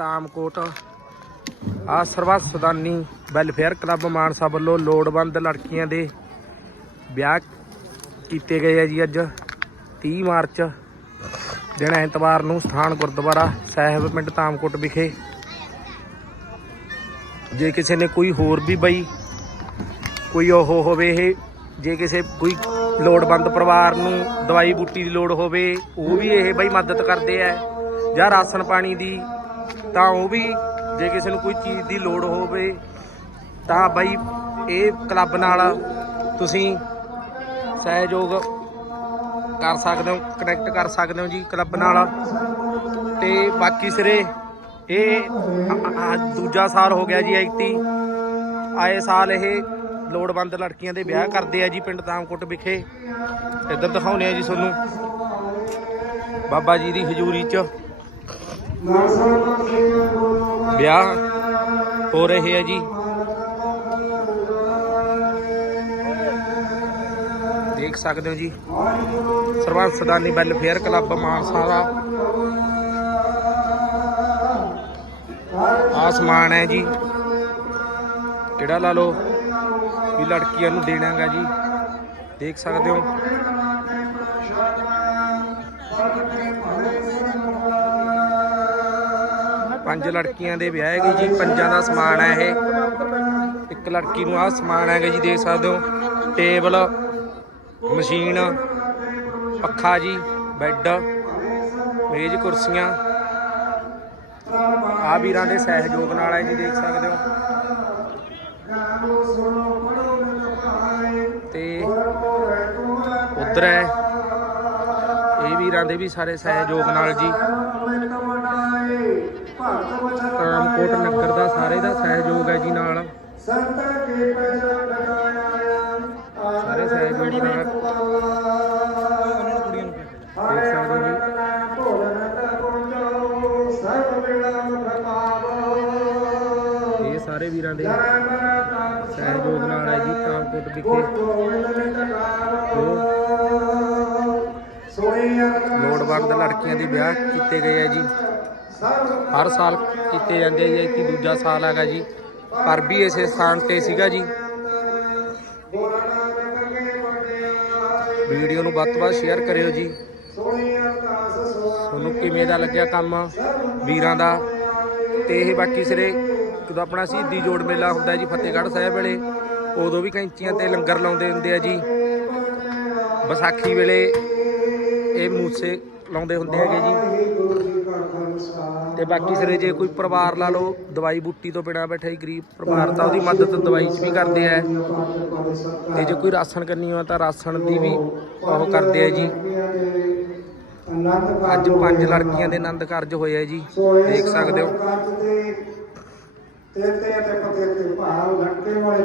ਤਾਮਕੋਟ। ਆ ਸਰਬੱਤ ਸੁਦਾਨੀ ਵੈਲਫੇਅਰ ਕਲੱਬ ਮਾਨਸਾ ਵੱਲੋਂ ਲੋੜਵੰਦ ਲੜਕੀਆਂ ਦੇ ਵਿਆਹ ਕੀਤੇ ਗਏ ਆ ਜੀ ਅੱਜ 30 ਮਾਰਚ, ਦਿਨ ਐਤਵਾਰ ਨੂੰ ਸਥਾਨ ਗੁਰਦੁਆਰਾ ਸਾਹਿਬ ਪਿੰਡ ਤਾਮਕੋਟ ਵਿਖੇ। ਜੇ ਕਿਸੇ ਨੇ ਕੋਈ ਹੋਰ ਵੀ ਬਈ, ਕੋਈ ਉਹ ਹੋਵੇ ਇਹ ਜੇ ਕਿਸੇ ਕੋਈ ਲੋੜਵੰਦ ਪਰਿਵਾਰ ਨੂੰ ਦਵਾਈ ਬੂਟੀ ਦੀ ਲੋੜ ਹੋਵੇ, ਉਹ ਵੀ ਇਹ ਬਈ ਮਦਦ ਕਰਦੇ ਆ, ਜਾਂ ਰਾਸ਼ਨ ਪਾਣੀ ਦੀ ਤਾਂ ਉਹ ਵੀ ਜੇ ਕਿਸੇ ਨੂੰ ਕੋਈ ਚੀਜ਼ ਦੀ ਲੋੜ ਹੋਵੇ, ਤਾਂ ਬਾਈ ਇਹ ਕਲੱਬ ਨਾਲ ਤੁਸੀਂ ਸਹਿਯੋਗ ਕਰ ਸਕਦੇ ਹੋ ਕਨੈਕਟ ਕਰ ਸਕਦੇ ਹੋ ਜੀ ਕਲੱਬ ਨਾਲ। ਤੇ ਬਾਕੀ ਸਿਰੇ, ਇਹ ਦੂਜਾ ਸਾਲ ਹੋ ਗਿਆ ਜੀ ਐਕਤੀ ਆਏ ਸਾਲ ਇਹ ਲੋੜਵੰਦ ਲੜਕੀਆਂ ਦੇ ਵਿਆਹ ਕਰਦੇ ਆ ਜੀ ਪਿੰਡ ਤਾਮਕੋਟ ਵਿਖੇ। ਇੱਧਰ ਦਿਖਾਉਨੇ ਆ ਜੀ ਤੁਹਾਨੂੰ। ਬਾਬਾ ਜੀ ਦੀ ਹਜ਼ੂਰੀ 'ਚ ਵਿਆਹ ਹੋ ਰਹੇ ਆ ਜੀ। ਦੇਖ ਸਕਦੇ ਹੋ ਜੀ। ਸਰਬੰਸ ਸਦਾਨੀ ਵੈਲਫੇਅਰ ਕਲੱਬ ਮਾਨਸਾ ਦਾ। ਆਹ ਸਮਾਨ ਹੈ ਜੀ। ਕਿਹੜਾ ਲਾ ਲਓ? ਵੀ ਲੜਕੀਆਂ ਨੂੰ ਦੇਣਾਗਾ ਜੀ। ਦੇਖ ਸਕਦੇ ਹੋ। ਪੰਜ ਲੜਕੀਆਂ ਦੇ ਵਿਆਹ ਹੈਗੇ ਜੀ, ਪੰਜਾਂ ਦਾ ਸਮਾਨ ਹੈ ਇਹ। ਇੱਕ ਲੜਕੀ ਨੂੰ ਆਹ ਸਮਾਨ ਹੈਗਾ ਜੀ, ਦੇਖ ਸਕਦੇ ਹੋ। ਟੇਬਲ, ਮਸ਼ੀਨ, ਪੱਖਾ ਜੀ, ਬੈੱਡ, ਮੇਜ਼, ਕੁਰਸੀਆਂ। ਆ ਵੀਰਾਂ ਦੇ ਸਹਿਯੋਗ ਨਾਲ ਹੈ ਜੀ, ਦੇਖ ਸਕਦੇ ਹੋ। ਤੇ ਉਧਰ ਹੈ, ਇਹ ਵੀਰਾਂ ਦੇ ਵੀ ਸਾਰੇ ਸਹਿਯੋਗ ਨਾਲ ਜੀ। ਇਹ ਸਾਰੇ ਵੀਰਾਂ ਦੇ ਸਹਿਯੋਗ ਨਾਲ ਹੈ ਜੀ ਤਾਮਕੋਟ ਵਿਖੇ। ਲੋੜਵੰਦ ਲੜਕੀਆਂ ਦੇ ਵਿਆਹ ਕੀਤੇ ਗਏ ਆ ਜੀ। ਹਰ ਸਾਲ ਕੀਤੇ ਜਾਂਦੇ ਆ ਜੀ ਕਿ ਦੂਜਾ ਸਾਲ ਹੈਗਾ ਜੀ। ਪਰ ਵੀ ਇਸੇ ਸਥਾਨ ਤੇ ਸੀਗਾ ਜੀ। ਵੀਡੀਓ ਨੂੰ ਵੱਧ ਤੋਂ ਵੱਧ ਸ਼ੇਅਰ ਕਰਿਓ ਜੀ। ਤੁਹਾਨੂੰ ਕਿਵੇਂ ਦਾ ਲੱਗਿਆ ਕੰਮ ਵੀਰਾਂ ਦਾ? ਤੇ ਇਹ ਬਾਕੀ ਸਿਰੇ ਜਦੋਂ ਆਪਣਾ ਸ਼ਹੀਦੀ ਜੋੜ ਮੇਲਾ ਹੁੰਦਾ ਜੀ ਫਤਿਹਗੜ੍ਹ ਸਾਹਿਬ ਵੇਲੇ, ਉਦੋਂ ਵੀ ਕੈਂਚੀਆਂ ਤੇ ਲੰਗਰ ਲਾਉਂਦੇ ਹੁੰਦੇ ਆ ਜੀ। ਵਿਸਾਖੀ ਵੇਲੇ ਇਹ ਮੂਸੇ ਲਾਉਂਦੇ ਹੁੰਦੇ ਹੈਗੇ ਜੀ। ਤੇ ਬਾਕੀ ਸਿਰੇ ਜੇ ਕੋਈ ਪਰਿਵਾਰ ਲਾ ਲਓ, ਦਵਾਈ ਬੂਟੀ ਤੋਂ ਬਿਨਾ ਬੈਠਾ ਹੀ ਗਰੀਬ ਪਰਿਵਾਰ ਤਾਂ ਉਹਦੀ ਮਦਦ ਦਵਾਈ 'ਚ ਵੀ ਕਰਦੇ ਆ। ਤੇ ਜੇ ਕੋਈ ਰਾਸ਼ਨ ਕਰਨੀ ਹੋਵੇ ਤਾਂ ਰਾਸ਼ਨ ਦੀ ਵੀ ਉਹ ਕਰਦੇ ਆ ਜੀ। ਅੱਜ ਪੰਜ ਲੜਕੀਆਂ ਦੇ ਆਨੰਦ ਕਾਰਜ ਹੋਏ ਆ ਜੀ। ਦੇਖ ਸਕਦੇ ਹੋ। ਤੇ ਤੇ ਤੇ ਪਤੇ ਤੇ ਭਾਵ ਲਟਕੇ ਵਾਲੇ